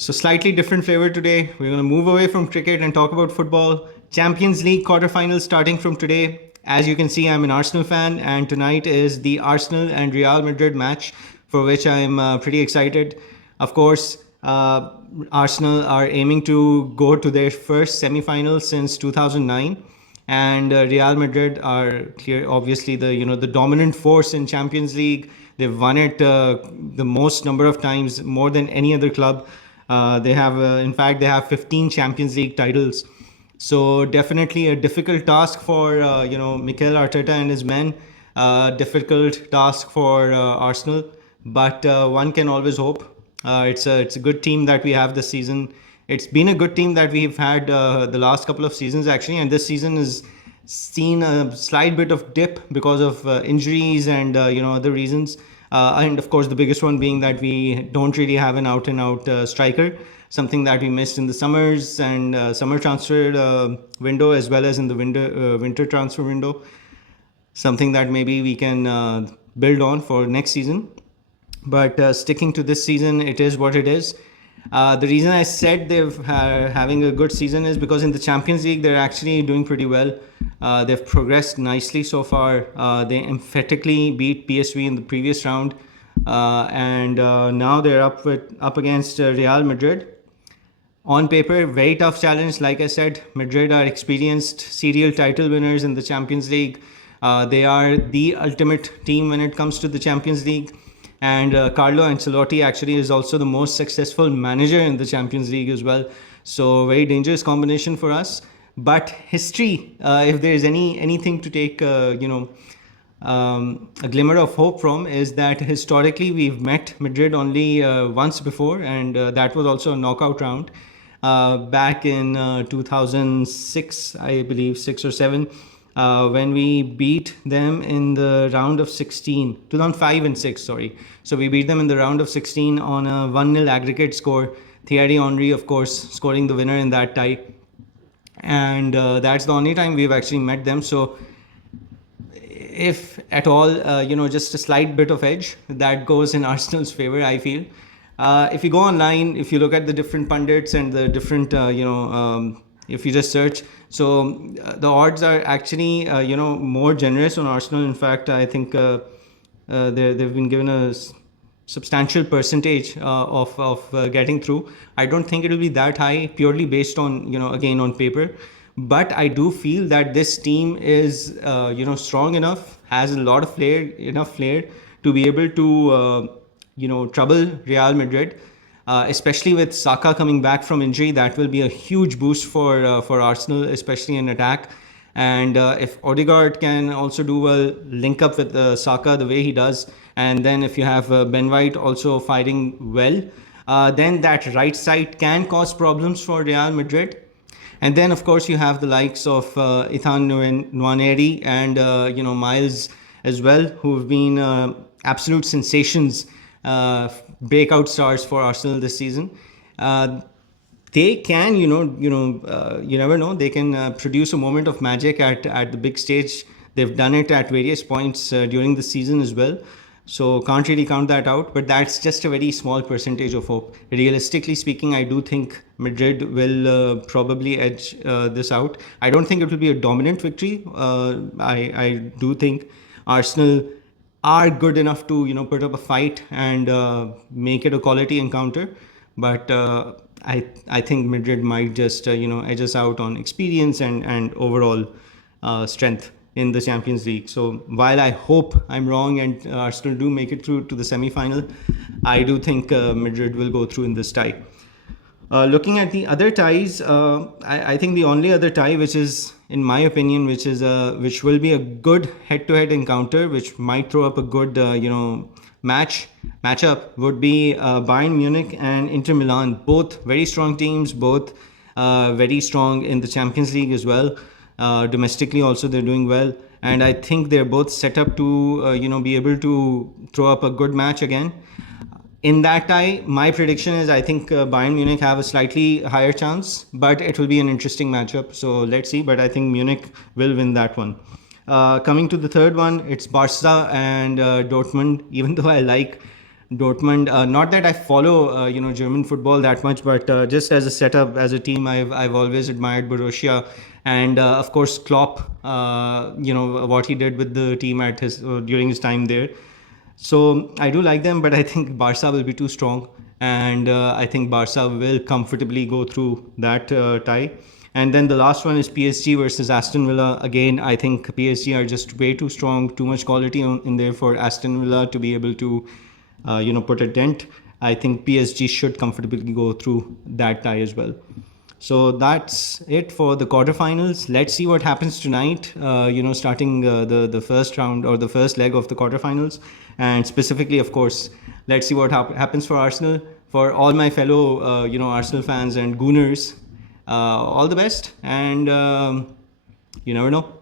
So, slightly different flavor today. We're going to move away from cricket and talk about football. Champions League quarterfinals starting from today. As you can see, I'm an Arsenal fan, and tonight is the Arsenal and Real Madrid match, for which I'm pretty excited. Of course, Arsenal are aiming to go to their first semi-final since 2009, and Real Madrid are clear, obviously the dominant force in Champions League. They've won it the most number of times, more than any other club. They have, in fact, they have 15 Champions League titles. So definitely a difficult task for Mikel Arteta and his men. Difficult task for Arsenal, but one can always hope. It's a good team that we have this season. It's been a good team that we've had the last couple of seasons actually, and this season has seen a slight bit of dip because of injuries and other reasons. And of course, the biggest one being that we don't really have an out-and-out striker, something that we missed in the summers and summer transfer window, as well as in the winter transfer window. Something that maybe we can build on for next season. But sticking to this season, it is what it is. The reason I said they're having a good season is because in the Champions League, they're actually doing pretty well. They've progressed nicely so far. They emphatically beat PSV in the previous round. And now they're up against Real Madrid. On paper, very tough challenge. Like I said, Madrid are experienced serial title winners in the Champions League. They are the ultimate team when it comes to the Champions League. And Carlo Ancelotti actually is also the most successful manager in the Champions League as well. So very dangerous combination for us. But history, if there is anything to take, a glimmer of hope from, is that historically we've met Madrid only once before, and that was also a knockout round back in 2006, I believe, 6 or 7. When we beat them in the round of 16, 2005 and 6, sorry. So we beat them in the round of 16 on a 1-0 aggregate score. Thierry Henry, of course, scoring the winner in that tie. And that's the only time we've actually met them. So if at all, just a slight bit of edge, that goes in Arsenal's favor, I feel. If you go online, if you look at the different pundits and the different, if you just search, so the odds are actually, more generous on Arsenal. In fact, I think they've been given a substantial percentage of getting through. I don't think it will be that high, purely based on, again, on paper. But I do feel that this team is, strong enough, has a lot of enough flair to be able to, trouble Real Madrid. Especially with Saka coming back from injury, that will be a huge boost for Arsenal, especially in attack. And if Odegaard can also do well, link up with Saka the way he does, and then if you have Ben White also fighting well, then that right side can cause problems for Real Madrid. And then, of course, you have the likes of Ethan Nwaneri and Miles as well, who have been absolute sensations. Breakout stars for Arsenal this season. They can, you never know. They can produce a moment of magic at the big stage. They've done it at various points during the season as well. So can't really count that out. But that's just a very small percentage of hope. Realistically speaking, I do think Madrid will probably edge this out. I don't think it will be a dominant victory. I do think Arsenal are good enough to put up a fight and make it a quality encounter, but I think Madrid might just edge us out on experience and overall strength in the Champions League. So while I hope I'm wrong and Arsenal do make it through to the semi-final, I do think Madrid will go through in this tie. Looking at the other ties, I think the only other tie, which is, in my opinion, which will be a good head-to-head encounter, which might throw up a good, matchup, would be Bayern Munich and Inter Milan. Both very strong teams, both very strong in the Champions League as well. Domestically also, they're doing well, and I think they're both set up to, be able to throw up a good match again. In that tie, my prediction is I think Bayern Munich have a slightly higher chance, but it will be an interesting matchup. So let's see. But I think Munich will win that one. Coming to the third one, it's Barca and Dortmund. Even though I like Dortmund. Not that I follow, German football that much, but just as a setup, as a team, I've always admired Borussia, and of course Klopp. What he did with the team at his during his time there. So I do like them, but I think Barca will be too strong, and I think Barca will comfortably go through that tie. And then the last one is PSG versus Aston Villa. Again, I think PSG are just way too strong, too much quality in there for Aston Villa to be able to, put a dent. I think PSG should comfortably go through that tie as well. So that's it for the quarterfinals. Let's see what happens tonight. Starting the first round or the first leg of the quarterfinals, and specifically, of course, let's see what happens for Arsenal. For all my fellow, Arsenal fans and Gooners, all the best, and you never know.